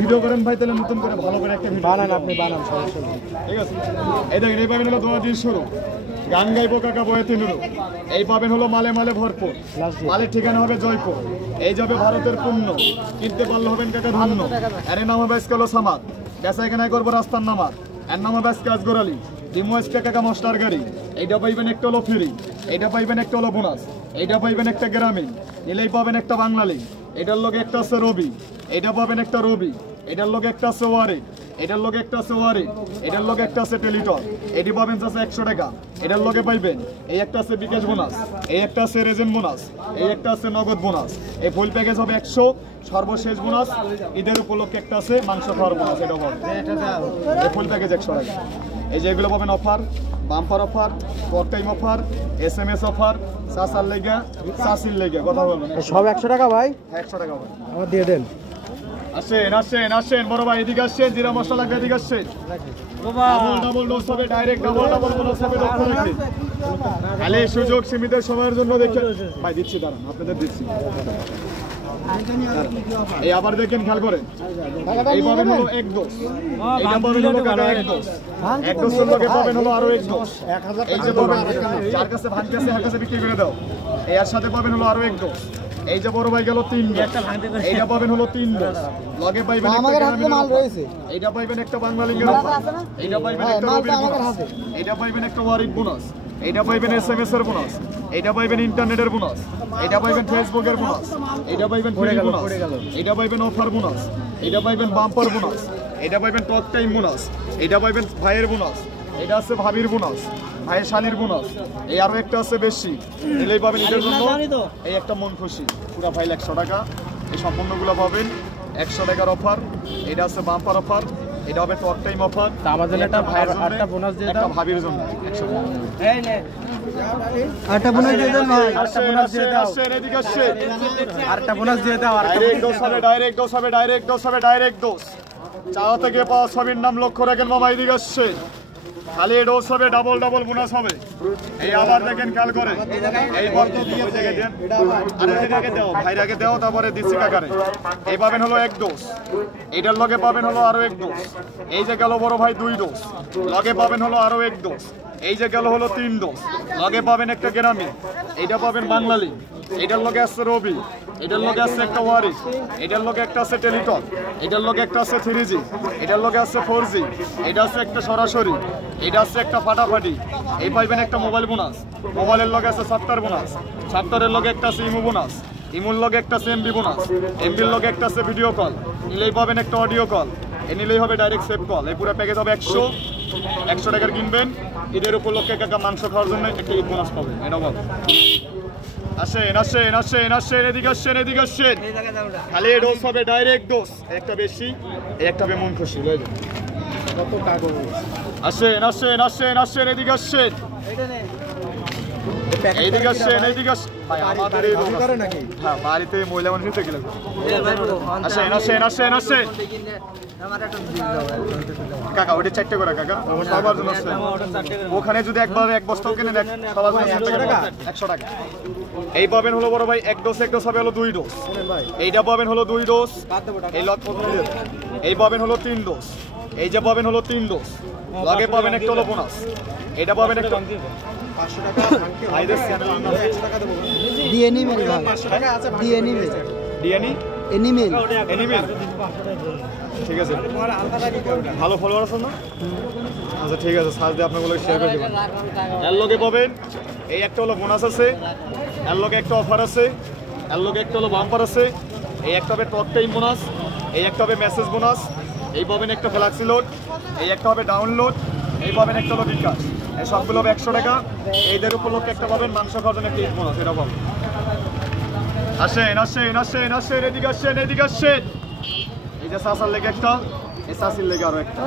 Video করেন ভাই, তাহলে নতুন করে ভালো করে একটা ভিডিও বানান, আপনি বানান, সমস্যা নেই। ঠিক আছে। এই দেখেন, এই পাবেন হলো 2000 শুরু, গান গাইবো কাকা বয়ে তিনুরু। এই পাবেন হলো মালে মালে ভরপুর, মালের ঠিকানা হবে জয়পুর। এই যাবে ভারতের পুণ্য, কিনতে পারলে হবেন কাকা ধন্য। এর নাম হবে আজকাল সামাদ, বেচা কেনাই করবো রাস্তার নামার। এর নাম হবে আজকে আজগরালি, ডিমোয়েসকে কাকা মশলার গাড়ি। এইটা পাইবেন একটা হলো ফ্রি, এইটা পাইবেন একটা হলো বোনাস, এইটা পাইবেন একটা গ্রামীণ, নিলেই পাবেন একটা বাঙালি। এটার লগে একটা আছে রবি, এইটা পাবেন একটা রবি। এটার লগে একটা আছে ওয়ারে, এটার লগে একটা আছে ওয়ারে, এটার লগে একটা আছে টেলিটক। এটি পাবেন আছে 100 টাকা। এটার লগে পাইবেন এই একটা আছে বিকাশ বোনাস, এই একটা আছে রেজেন্ট বোনাস, এই একটা আছে নগদ বোনাস। এই ফুল প্যাকেজ হবে 100। সর্বশেষ বোনাস ঈদের উপলক্ষে একটা আছে মাংস খাওয়ার বোনাস, এটা পাবেন। এই ফুল প্যাকেজ 100 টাকা। এই যে এগুলো পাবেন offer, bumper offer, talk time offer, SMS offer, সাসার লেগা, সাসির লেগা। কথা বলুন, সব 100 টাকা ভাই? 100 টাকা ভাই। আমার দিয়ে দেন। আসেন আসেন আসেন বড় ভাই, এদিকে আসেন। জিরা মশলা লাগবে, এদিকে আসেন। ডাবল ডাবল ডোজ হবে, ডাইরেক্ট ডাবল ডাবল বোনাস হবে। লক্ষ্য রাখবেন, খালি সুযোগ সীমিত সময়ের জন্য দেখেন ভাই, দিচ্ছি, দাঁড়ান আপনাদের দিচ্ছি। এই আবার দেখেন, খেয়াল করেন, এই পাবেন হলো 1 ডোজ, এইটা পাবেন হলো কাকা 1 ডোজ, 1 ডোজের লগে পাবেন হলো আরো 1 ডোজ। এই যে পাবেন, যার কাছে ভাঙতে আছে এর কাছে বিক্রি করে দাও। এর সাথে পাবেন হলো আরো 1 ডোজ। এই যে বড় ভাই গেল 3 ডোজ, এইটা পাবেন হলো 3 ডোজ। লগে পাইবেন একটা মাল রয়েছে, এইটা পাইবেন একটা বাঙালিঙ্গের অফার, এইটা পাইবেন একটা রবির বোনাস, এইটা পাইবেন একটা ওয়ারিক বোনাস, এইটা পাইবেন SMS এর বোনাস, এইটা পাইবেন ইন্টারনেটের বোনাস, এইটা পাইবেন ফেসবুকের বোনাস, এইটা পাইবেন ফ্রি বোনাস, এইটা পাইবেন অফার বোনাস, এইটা পাইবেন বাম্পার বোনাস, এইটা পাইবেন টক টাইম বোনাস, এইটা পাইবেন ভাইয়ের বোনাস, এটা আছে ভাবির বোনাস, ভাইয়ের শালির বোনাস। এই আরো একটা আছে বেশি, নিলেই পাবেন এটার জন্য এই একটা মন খুশি পুরো ফাইল 100 টাকা। এই সম্পূর্ণগুলো পাবেন 100 টাকার অফার। এটা আছে বাম্পার অফার, এটা হবে টক টাইম অফার। আমার জন্য একটা ভাইয়ের আটটা বোনাস দিয়ে দাও, একটা ভাবির জন্য 100 টাকা। এই নে আটটা বোনাস দিয়ে দেন ভাই, আটটা বোনাস দিয়ে দাও। আসেন এদিকে আসেন, আটটা বোনাস দিয়ে দাও। ডাইরেক্ট ডোজ হবে, ডাইরেক্ট ডোজ হবে, ডাইরেক্ট ডোজ হবে, ডাইরেক্ট ডোজ। চাওয়া থেকে পাওয়া সবির নাম লক্ষ্য রাখেন মামা, এদিকে আসেন। খালি ডোজ হবে, ডাবল ডাবল বোনাস হবে। এই আবার দেখেন, খেয়াল করে, এই বর্ত দিয়ে জায়গা দেন, আরে এদিকে দাও, ভাইরাকে দাও, তারপরে দিচ্ছি কাকারে। এই পাবেন হলো 1 ডোজ, এইটার লগে পাবেন হলো আরো 1 ডোজ। এই যে গেল বড় ভাই 2 ডোজ, লগে পাবেন হলো আরো 1 ডোজ। এই যে গেল হলো 3 ডোজ, লগে পাবেন একটা গ্রামীণ, এইটা পাবেন বাঙালি, এইটার লগে আছে রবি, এটার লগে আছে একটা ওয়ারিক, এটার লগে একটা আছে টেলিটক, এটার লগে একটা আছে 3G, এটার লগে আছে 4G, এটা আছে একটা সরাসরি, এটা আছে একটা ফাটাফাটি। এই পাইবেন একটা মোবাইল বোনাস, মোবাইলের লগে আছে সফটওয়্যার বোনাস, সফটওয়্যারের লগে একটা আছে ইমো বোনাস, ইমোর লগে একটা আছে MB বোনাস, MBর লগে একটা আছে ভিডিও কল, নিলেই পাবেন একটা অডিও কল, এ নিলেই হবে ডাইরেক্ট সেভ কল। এই পুরো প্যাকেজ হবে 100 টাকার কিনবেন। ঈদের উপলক্ষে কাকা মাংস খাওয়ার জন্য একটা ঈদ বোনাস পাবেন, এটাও পাবেন। আসেন আসেন আসেন আসেন, এদিকে আসেন, এদিকে আসেন। খালি ডোজ হবে, ডাইরেক্ট ডোজ, একটা বেশি, একটা হবে মন খুশি। কত কাগজ। আসেন আসেন আসেন আসেন, এদিকে আসেন, এইদিকে আসেন, এইদিকে আসেন। ভাই আমাদের এই দোকান করে নাকি? হ্যাঁ, বাড়িতে মহিলা মানুষই তো গেল। আসেন আসেন আসেন আসেন কাকা, ওটা 4টে করে কাকা, সবার জন্য। ওখানে যদি একবার 1 বস্তাও কিনেন, সবার জন্য 100 টাকা। এই পাবেন হলো বড় ভাই 1 ডোজ, 1 ডোজ হবে হলো 2 ডোজ। এইটা পাবেন হলো 2 ডোজ। এই লট এই পাবেন হলো 3 ডোজ। এই যে পাবেন হলো 3 ডোজ, লগে পাবেন একটা হলো বোনাস, এটা পাবেন একটা 500 টাকা। ভাইদের চ্যানেল নাম 100 টাকা দেব, ডিএনই মেল ভাই, 500 টাকা আছে, ডিএনই মেল, ডিএনই এনিমেল, এনিমেল। ঠিক আছে, ভালো ফলোয়ার আছে না? আচ্ছা ঠিক আছে, সার্চ দিয়ে আপনাগুলো শেয়ার করে দেবেন। এর লগে পাবেন এই একটা হলো বোনাস আছে, এর লগে একটা অফার আছে, এর লগে একটা হলো বাম্পার আছে। এই একটা হবে টক টাইম বোনাস, এই একটা হবে মেসেজ বোনাস, এই পাবেন একটা ফ্ল্যাক্সি লোড, এই একটা হবে ডাউনলোড, এই পাবেন একটা হলো বিকাশ। এই সবগুলো হবে 100 টাকা। এইদের উপলক্ষে একটা পাবেন মাংস খাওয়ার জন্য একটা ঈদ বোনাস, এটা পাবেন। আসেন আসেন আসেন আসেন, এদিকে আসেন, এদিকে আসেন। এই যে সাসার লেগে একটা, এই সাসির লেগে আরো একটা।